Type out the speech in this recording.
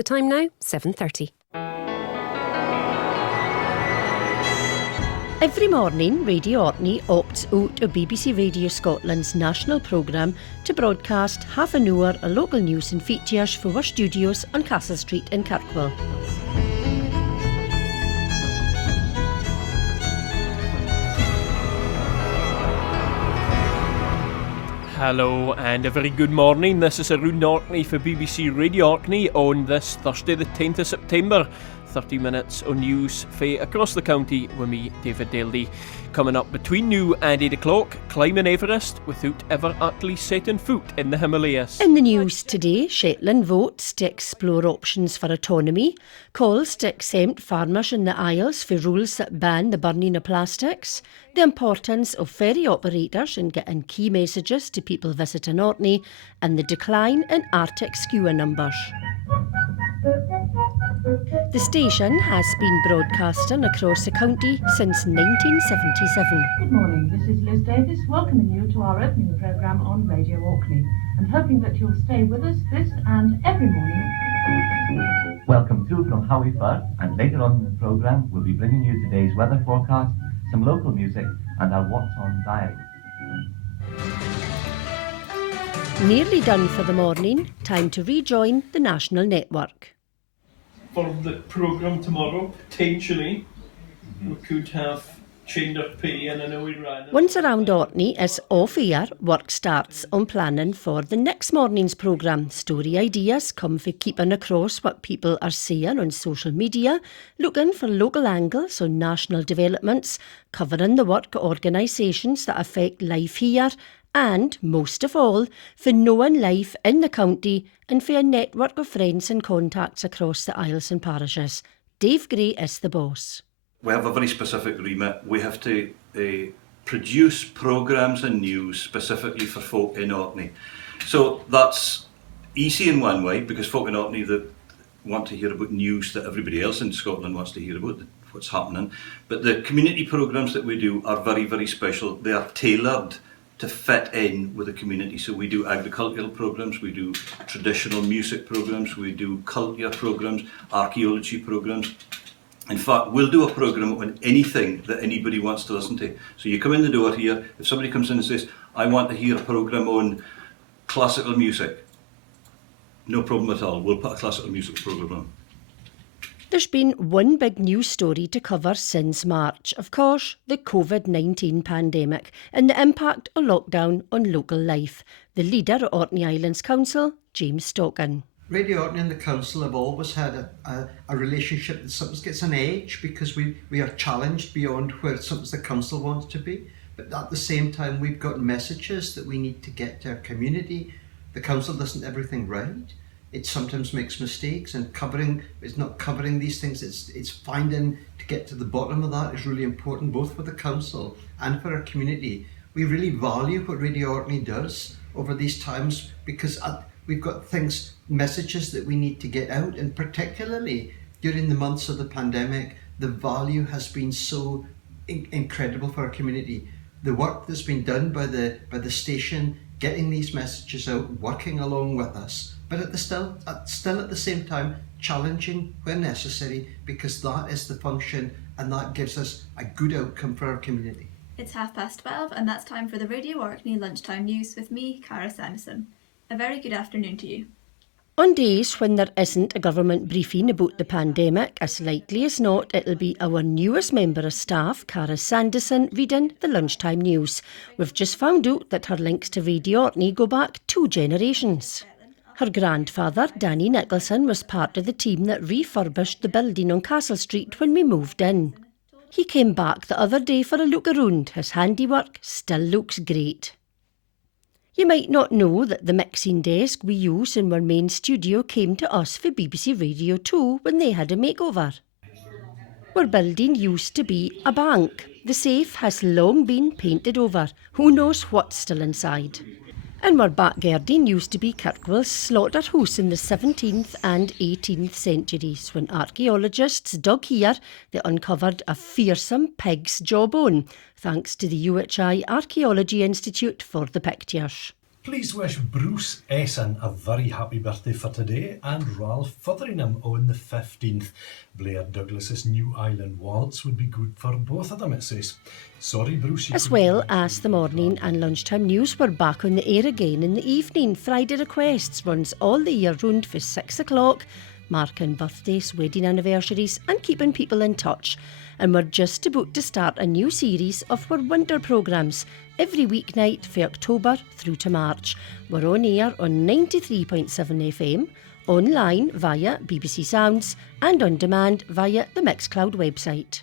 The time now, 7:30. Every morning, Radio Orkney opts out of BBC Radio Scotland's national programme to broadcast half an hour of local news and features for our studios on Castle Street in Kirkwall. Hello and a very good morning. This is Arun Orkney for BBC Radio Orkney on this Thursday the 10th of September. 30 minutes on news fae across the county with me, David Daly. Coming up between now and 8 o'clock, climbing Everest without ever actually setting foot in the Himalayas. In the news today, Shetland votes to explore options for autonomy, calls to exempt farmers in the Isles for rules that ban the burning of plastics, the importance of ferry operators in getting key messages to people visiting Orkney, and the decline in Arctic skua numbers. The station has been broadcasting across the county since 1977. Good morning, this is Liz Davis welcoming you to our opening programme on Radio Orkney and hoping that you'll stay with us this and every morning. Welcome through from Howie Firth, and later on in the programme we'll be bringing you today's weather forecast, some local music and our What's On diary. Nearly done for the morning, time to rejoin the national network. For the programme tomorrow, potentially, we could have Chinder Pay and I know we ran. Once around Orkney is off air, work starts on planning for the next morning's programme. Story ideas come for keeping across what people are saying on social media, looking for local angles on national developments, covering the work of organisations that affect life here, and, most of all, for knowing life in the county and for a network of friends and contacts across the Isles and parishes. Dave Gray is the boss. We have a very specific remit. We have to produce programmes and news specifically for folk in Orkney. So that's easy in one way, because folk in Orkney that want to hear about news that everybody else in Scotland wants to hear about, what's happening. But the community programmes that we do are very, very special. They are tailored to fit in with the community. So we do agricultural programmes, we do traditional music programmes, we do culture programmes, archaeology programmes. In fact, we'll do a programme on anything that anybody wants to listen to. So you come in the door here, if somebody comes in and says, I want to hear a programme on classical music, no problem at all, we'll put a classical music programme on. There's been one big news story to cover since March. Of course, the COVID-19 pandemic and the impact of lockdown on local life. The leader of Orkney Islands Council, James Stockin. Radio Orkney and the Council have always had a relationship that sometimes gets an edge because we are challenged beyond where sometimes the Council wants to be. But at the same time, we've got messages that we need to get to our community. The Council doesn't everything right. It sometimes makes mistakes, and it's not covering these things. It's finding to get to the bottom of that is really important, both for the council and for our community. We really value what Radio Orkney does over these times because we've got messages that we need to get out, and particularly during the months of the pandemic, the value has been so incredible for our community. The work that's been done by the station, getting these messages out, working along with us, but still at the same time challenging when necessary, because that is the function and that gives us a good outcome for our community. It's 12:30 and that's time for the Radio Orkney Lunchtime News with me, Cara Sanderson. A very good afternoon to you. On days when there isn't a government briefing about the pandemic, as likely as not it'll be our newest member of staff, Cara Sanderson, reading the Lunchtime News. We've just found out that her links to Radio Orkney go back 2 generations. Her grandfather, Danny Nicholson, was part of the team that refurbished the building on Castle Street when we moved in. He came back the other day for a look around. His handiwork still looks great. You might not know that the mixing desk we use in our main studio came to us for BBC Radio 2 when they had a makeover. Our building used to be a bank. The safe has long been painted over. Who knows what's still inside? And our back garden used to be Kirkwall's slaughterhouse in the 17th and 18th centuries. When archaeologists dug here, they uncovered a fearsome pig's jawbone, thanks to the UHI Archaeology Institute for the pictures. Please wish Bruce Esson a very happy birthday for today and Ralph Fotheringham on the 15th. Blair Douglas's New Island Waltz would be good for both of them, it says. Sorry, Bruce. As well as the morning and lunchtime news, we're back on the air again in the evening. Friday Requests runs all the year round for 6 o'clock, marking birthdays, wedding anniversaries and keeping people in touch. And we're just about to start a new series of our winter programmes every weeknight for October through to March. We're on air on 93.7 FM, online via BBC Sounds and on demand via the Mixcloud website.